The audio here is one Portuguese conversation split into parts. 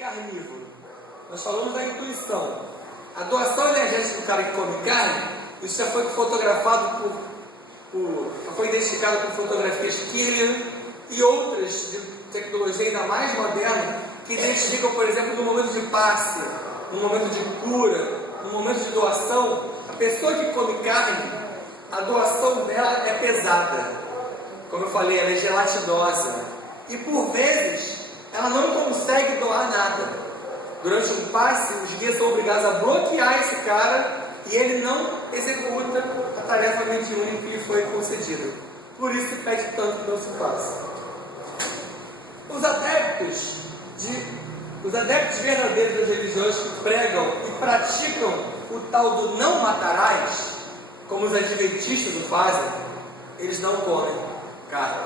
carnívoro? Nós falamos da intuição. A doação energética do cara que come carne, isso já foi fotografado já foi identificado por fotografias Kirlian e outras de tecnologia ainda mais moderna, que identificam, por exemplo, no momento de passe, no momento de cura, no momento de doação, a pessoa que come carne, a doação dela é pesada. Como eu falei, ela é gelatinosa. E por vezes, ela não consegue doar nada. Durante um passe, os guias são obrigados a bloquear esse cara e ele não executa a tarefa mediúnica que lhe foi concedida. Por isso se pede tanto que não se faça. Os adeptos verdadeiros das religiões que pregam e praticam o tal do não matarás, como os adventistas o fazem, eles não comem carne.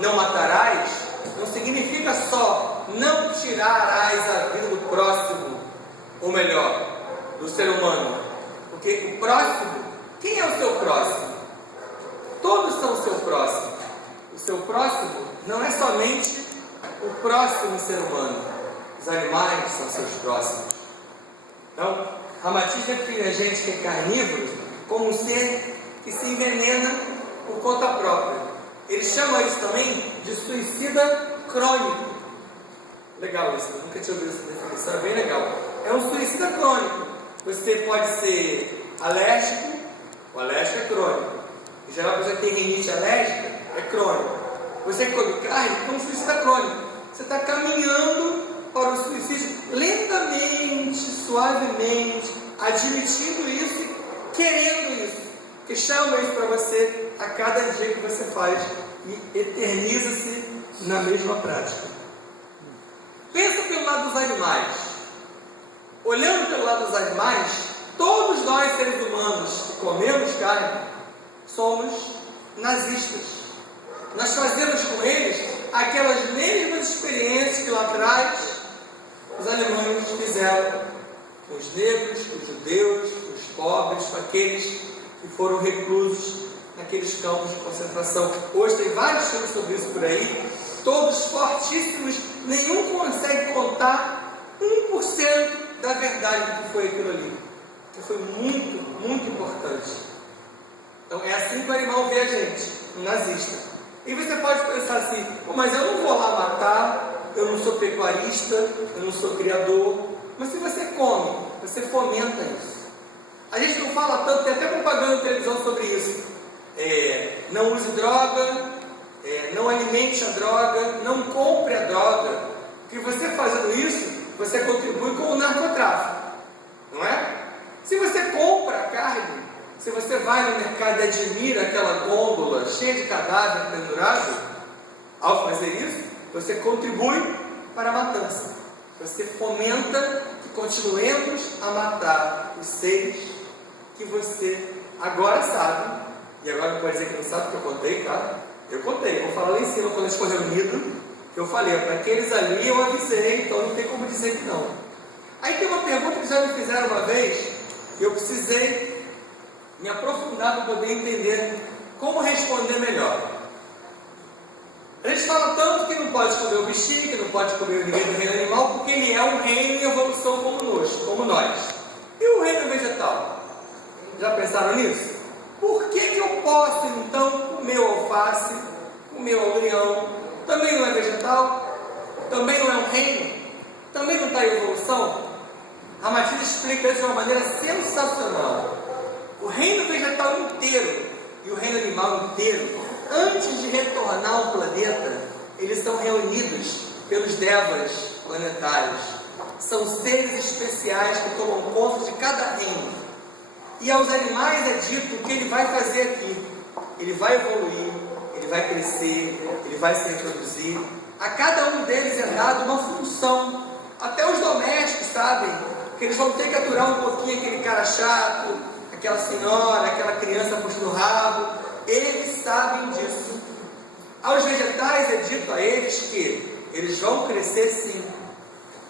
Não matarás não significa só não tirarás a vida do próximo, ou melhor, do ser humano. Porque o próximo, quem é o seu próximo? Todos são o seu próximo. O seu próximo não é somente o próximo ser humano. Os animais são seus próximos. Então, Ramatiz define a gente que é carnívoro como um ser que se envenena por conta própria. Ele chama isso também de suicida crônico. Legal isso, eu nunca tinha ouvido essa definição, é bem legal. É um suicida crônico. Você pode ser alérgico, o alérgico é crônico. Em geral, você tem rinite alérgica, é crônico. Você que come carne, é um suicida crônico. Você está caminhando para o suicídio lentamente, suavemente, admitindo isso, querendo isso. Que chama isso para você a cada dia que você faz e eterniza-se na mesma prática. Pensa pelo lado dos animais. Olhando pelo lado dos animais, todos nós seres humanos que comemos carne somos nazistas. Nós fazemos com eles aquelas mesmas experiências que lá atrás os alemães fizeram com os negros, com os judeus, com os pobres, com aqueles que foram reclusos naqueles campos de concentração. Hoje tem vários filmes sobre isso por aí, todos fortíssimos, nenhum consegue contar 1% da verdade do que foi aquilo ali, que foi muito, muito importante. Então é assim que o animal vê a gente, um nazista. E você pode pensar assim, mas eu não vou lá matar, eu não sou pecuarista, eu não sou criador. Mas se você come, você fomenta isso. A gente não fala tanto, tem até propaganda na televisão sobre isso. Não use droga, não alimente a droga, não compre a droga. Porque você fazendo isso, você contribui com o narcotráfico, não é? Se você compra a carne, se você vai no mercado e admira aquela gôndola cheia de cadáver pendurado, ao fazer isso, você contribui para a matança. Você fomenta que continuemos a matar os seres que você agora sabe, e agora não pode dizer que não sabe, porque eu contei, tá? Eu contei, vou falar lá em cima quando a gente for reunido, que eu falei, para aqueles ali eu avisei, então não tem como dizer que não. Aí tem uma pergunta que já me fizeram uma vez, e eu precisei me aprofundar para poder entender como responder melhor. A gente fala tanto que não pode comer o bichinho, que não pode comer ninguém do reino animal, porque ele é um reino em evolução como nós. E o reino vegetal? Já pensaram nisso? Por que eu posso então comer o alface, comer o agrião? Também não é vegetal? Também não é um reino? Também não está em evolução? Ramatiz explica isso de uma maneira sensacional. O reino vegetal inteiro e o reino animal inteiro, antes de retornar ao planeta, eles são reunidos pelos devas planetários. São seres especiais que tomam conta de cada reino. E aos animais é dito o que ele vai fazer aqui. Ele vai evoluir, ele vai crescer, ele vai se reproduzir. A cada um deles é dado uma função. Até os domésticos sabem que eles vão ter que aturar um pouquinho aquele cara chato, aquela senhora, aquela criança puxando o rabo. Eles sabem disso. Aos vegetais é dito a eles que eles vão crescer sim,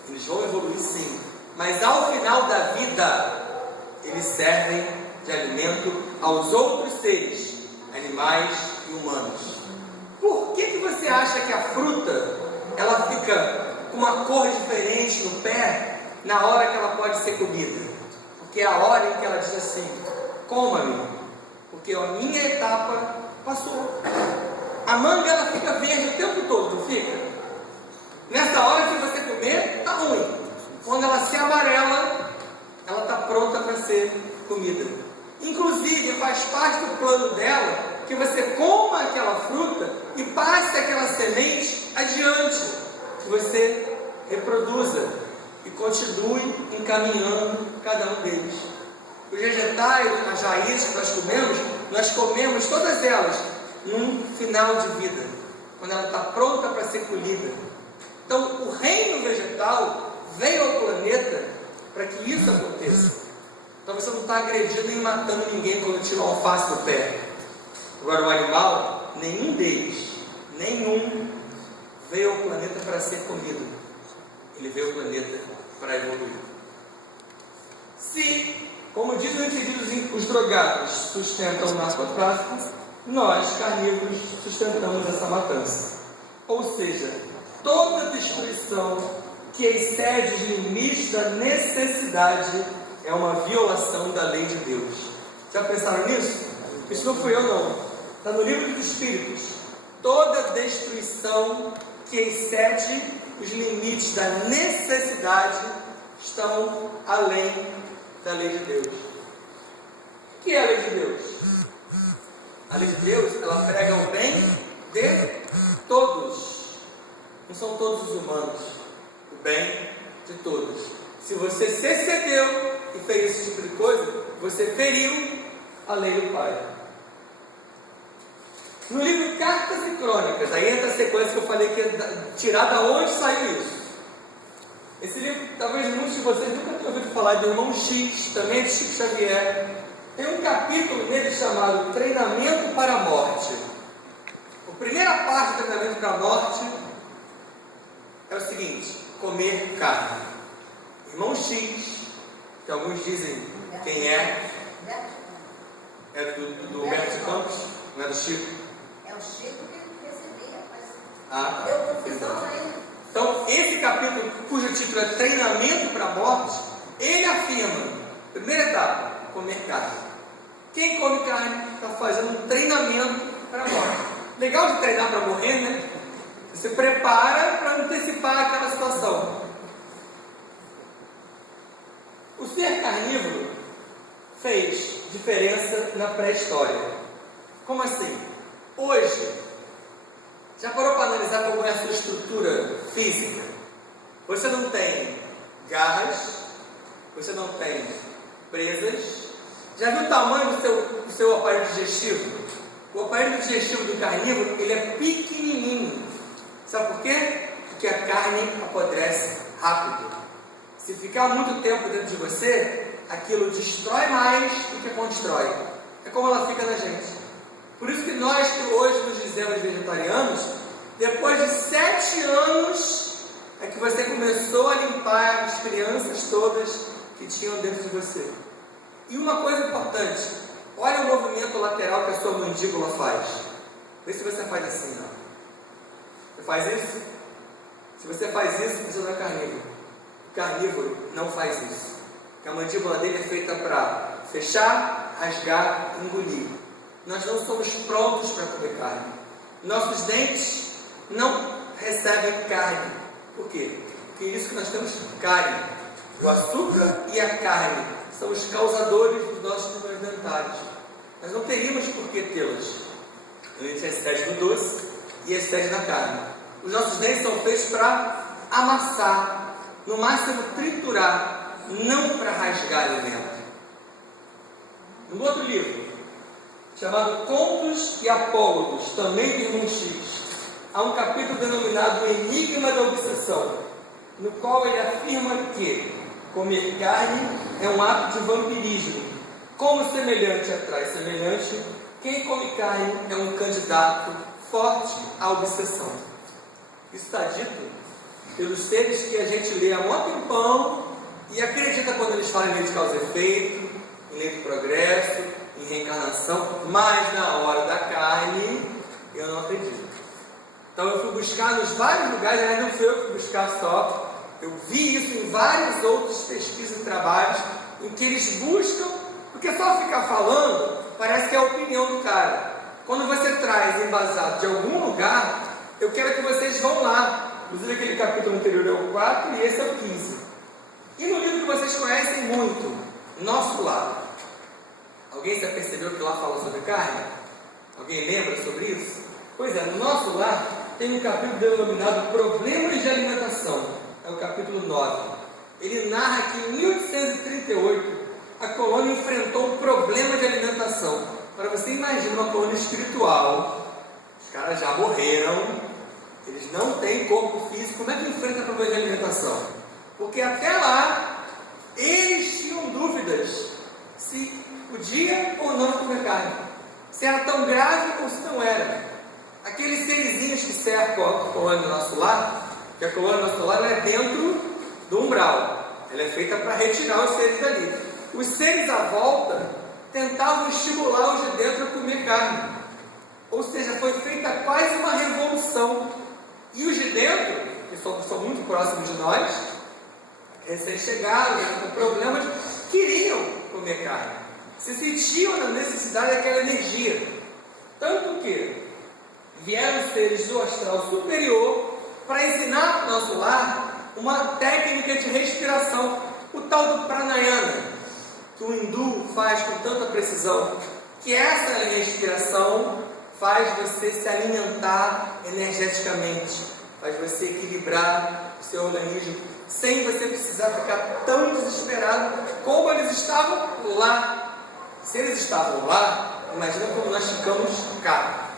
eles vão evoluir sim, mas ao final da vida eles servem de alimento aos outros seres, animais e humanos. Por que você acha que a fruta ela fica com uma cor diferente no pé, na hora que ela pode ser comida. Porque é a hora em que ela diz assim: coma-me, porque a minha etapa passou. A manga ela fica verde o tempo todo, não fica? Nessa hora, se você comer, está ruim. Quando ela se amarela, ela está pronta para ser comida. Inclusive, faz parte do plano dela que você coma aquela fruta e passe aquela semente adiante, que você reproduza e continue encaminhando cada um deles. Os vegetais, as raízes que nós comemos todas elas num final de vida, quando ela está pronta para ser colhida. Então, o reino vegetal veio ao planeta para que isso aconteça. Então, você não está agredindo nem matando ninguém quando tira o alface do pé. Agora, o animal, nenhum deles, veio ao planeta para ser comido. Ele veio ao planeta para evoluir. Se, como dizem os drogados, sustentam o narcotráfico, nós, carnívoros, sustentamos essa matança. Ou seja, toda destruição que excede os limites da necessidade é uma violação da lei de Deus. Já pensaram nisso? Isso não fui eu não. Está no livro dos Espíritos. Toda destruição que excede os limites da necessidade estão além da lei de Deus. O que é a lei de Deus? A lei de Deus, ela prega o bem de todos. Não são todos os humanos. O bem de todos. Se você se excedeu e fez esse tipo de coisa, você feriu a lei do Pai. No livro Cartas e Crônicas, aí entra a sequência que eu falei que ia tirar da onde saiu isso. Esse livro, talvez muitos de vocês nunca tenham ouvido falar do Irmão X, também de Chico Xavier. Tem um capítulo nele chamado Treinamento para a Morte. A primeira parte do treinamento para a morte é o seguinte: comer carne. Irmão X, que alguns dizem quem é do Humberto de Campos, não é do Chico? É o Chico que recebia, Ah, mas deu confusão a ele. Então, esse capítulo, cujo título é Treinamento para a Morte, ele afirma, primeira etapa, comer carne. Quem come carne está fazendo um treinamento para a morte. Legal de treinar para morrer, né? Você prepara para antecipar aquela situação. O ser carnívoro fez diferença na pré-história. Como assim? Hoje, já parou para analisar como é a sua estrutura física? Você não tem garras, você não tem presas. Já viu o tamanho do seu aparelho digestivo? O aparelho digestivo do carnívoro, ele é pequenininho. Sabe por quê? Porque a carne apodrece rápido. Se ficar muito tempo dentro de você, aquilo destrói mais do que constrói. É como ela fica na gente. Por isso que nós que hoje nos dizemos vegetarianos, depois de 7 anos é que você começou a limpar as crianças todas que tinham dentro de você. E uma coisa importante, olha o movimento lateral que a sua mandíbula faz. Vê se você faz assim, ó. Você faz isso? Se você faz isso, você não é carnívoro. O carnívoro não faz isso. Porque a mandíbula dele é feita para fechar, rasgar, engolir. Nós não somos prontos para comer carne. Nossos dentes não recebem carne. Por quê? Porque é isso que nós temos carne. O açúcar e a carne são os causadores dos nossos problemas dentários. Nós não teríamos por que tê-los. A gente excede no doce e excede na carne. Os nossos dentes são feitos para amassar, no máximo triturar, não para rasgar alimento. No outro livro, chamado Contos e Apólogos, também do Irmão X, há um capítulo denominado O Enigma da Obsessão, no qual ele afirma que comer carne é um ato de vampirismo. Como semelhante atrai semelhante, quem come carne é um candidato forte à obsessão. Isso está dito pelos seres que a gente lê há muito tempão e acredita quando eles falam em lei de causa e efeito, em lei do progresso, em reencarnação, mas na hora da carne eu não acredito. Então eu fui buscar nos vários lugares, aliás, não fui eu que fui buscar só, eu vi isso em várias outras pesquisas e trabalhos, em que eles buscam, porque só ficar falando, parece que é a opinião do cara. Quando você traz embasado de algum lugar, eu quero que vocês vão lá. Inclusive aquele capítulo anterior é o 4 e esse é o 15. E no livro que vocês conhecem muito, Nosso Lar. Alguém já percebeu que lá fala sobre carne? Alguém lembra sobre isso? Pois é, no Nosso Lar tem um capítulo denominado Problemas de Alimentação. É o capítulo 9. Ele narra que em 1838 a colônia enfrentou um problema de alimentação. Agora você imagina uma colônia espiritual, os caras já morreram, eles não têm corpo físico, como é que enfrenta problema de alimentação? Porque até lá, eles tinham dúvidas se podia ou não comer carne, se era tão grave ou se não era. Aqueles serizinhos que cercam a colônia do Nosso Lar, que a colônia do Nosso Lar é dentro do umbral, ela é feita para retirar os seres dali. Os seres à volta tentavam estimular os de dentro a comer carne, ou seja, foi feita quase uma revolução. E os de dentro, que são muito próximos de nós, recém-chegados, com problemas, queriam comer carne, se sentiam na necessidade daquela energia, tanto que vieram seres do astral superior para ensinar para o Nosso Lar uma técnica de respiração, o tal do pranayama, que o hindu faz com tanta precisão, que essa respiração faz você se alimentar energeticamente, faz você equilibrar o seu organismo, sem você precisar ficar tão desesperado como eles estavam lá. Se eles estavam lá, imagina como nós ficamos cá.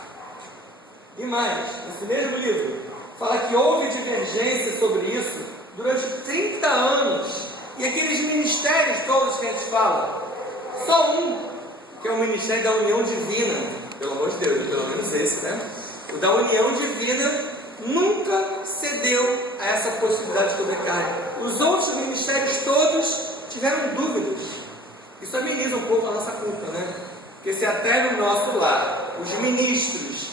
E mais, nesse mesmo livro, fala que houve divergência sobre isso durante 30 anos. E aqueles ministérios todos que a gente fala, só um, que é o Ministério da União Divina, pelo amor de Deus, pelo menos esse, né? O da União Divina nunca cedeu a essa possibilidade de comer carne. Os outros ministérios todos tiveram dúvidas. Isso ameniza um pouco a nossa culpa, né? Porque se até no Nosso Lar os ministros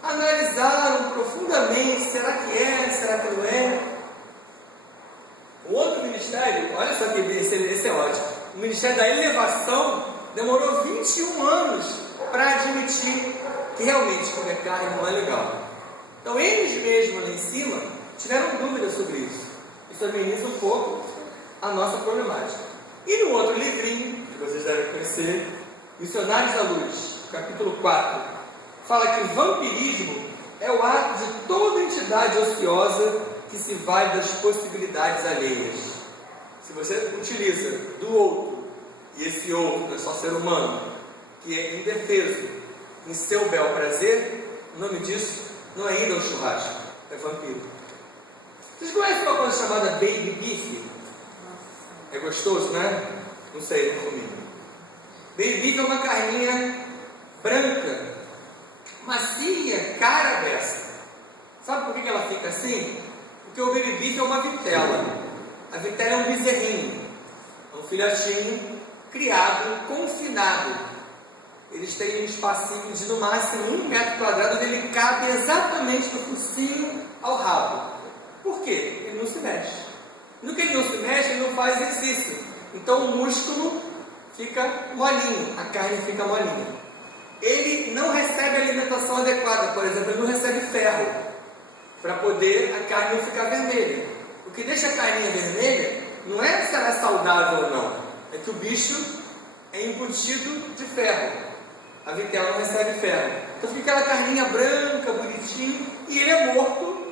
analisaram profundamente, será que é, será que não é? O outro ministério, olha só que esse é ótimo, o Ministério da Elevação demorou 21 anos para admitir que realmente comer carne não é legal. Então eles mesmos lá em cima tiveram dúvidas sobre isso. Isso ameniza um pouco a nossa problemática. E no outro livrinho, que vocês devem conhecer, Missionários da Luz, capítulo 4, fala que o vampirismo é o ato de toda entidade ociosa que se vai das possibilidades alheias. Se você utiliza do outro, e esse outro é só ser humano, que é indefeso em seu bel prazer, o nome disso não é ainda o churrasco, é vampiro. Vocês conhecem uma coisa chamada baby beef? É gostoso, né? Não sei, não comi. Baby beef é uma carninha branca, macia, cara dessa. Sabe por que ela fica assim? Porque o baby beef é uma vitela. A vitela é um bezerrinho, é um filhotinho criado, confinado. Eles têm um espacinho de no máximo 1 metro quadrado, onde ele cabe exatamente do focinho ao rabo. Por quê? Ele não se mexe. No que ele não se mexe, ele não faz exercício. Então o músculo fica molinho, a carne fica molinha. Ele não recebe alimentação adequada, por exemplo, ele não recebe ferro, para poder a carne não ficar vermelha. O que deixa a carninha vermelha não é se ela é saudável ou não, é que o bicho é embutido de ferro. A vitela não recebe ferro. Então fica aquela carninha branca, bonitinho, e ele é morto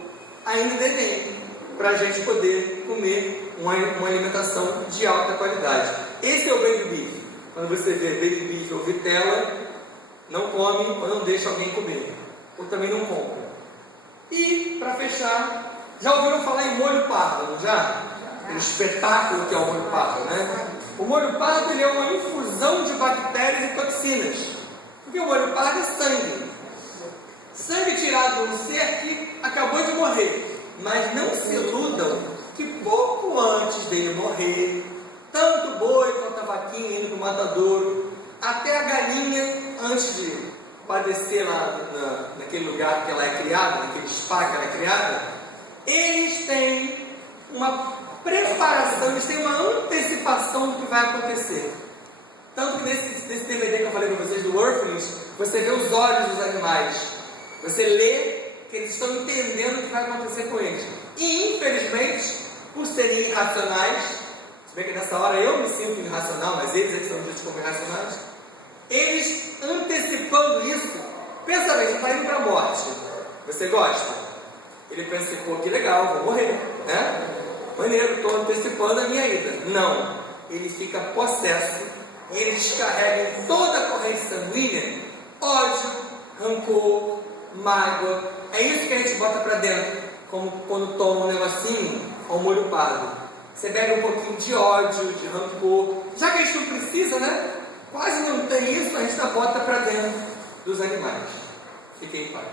ainda devendo, para a gente poder comer uma alimentação de alta qualidade. Esse é o baby beef. Quando você vê baby beef ou vitela, não come ou não deixa alguém comer, ou também não compra. E, para fechar, já ouviram falar em molho pardo, não já? O espetáculo que é o molho pardo, né? O molho pardo ele é uma infusão de bactérias e toxinas. Porque o molho pardo é sangue. Sangue tirado de um ser que acabou de morrer. Mas não se iludam que pouco antes dele morrer, tanto o boi quanto a vaquinha indo para o matadouro, até a galinha, antes de padecer lá naquele lugar que ela é criada, naquele spa que ela é criada, eles têm uma preparação, eles têm uma antecipação do que vai acontecer. Tanto que nesse DVD que eu falei para vocês, do Earthlings, você vê os olhos dos animais. Você lê que eles estão entendendo o que vai acontecer com eles. E, infelizmente, por serem irracionais, se bem que nessa hora eu me sinto irracional, mas eles é que são ditos como irracionais, eles antecipando isso, pensa bem, está indo para a morte. Você gosta? Ele pensa, pô, que legal, vou morrer, né? Maneiro, estou antecipando a minha ida. Não, ele fica possesso e ele descarrega em toda a corrente sanguínea ódio, rancor, mágoa. É isso que a gente bota para dentro, como quando toma um negocinho ao molho pardo. Você bebe um pouquinho de ódio, de rancor. Já que a gente não precisa, né? Quase não tem isso, a gente já bota para dentro dos animais. Fiquem em paz.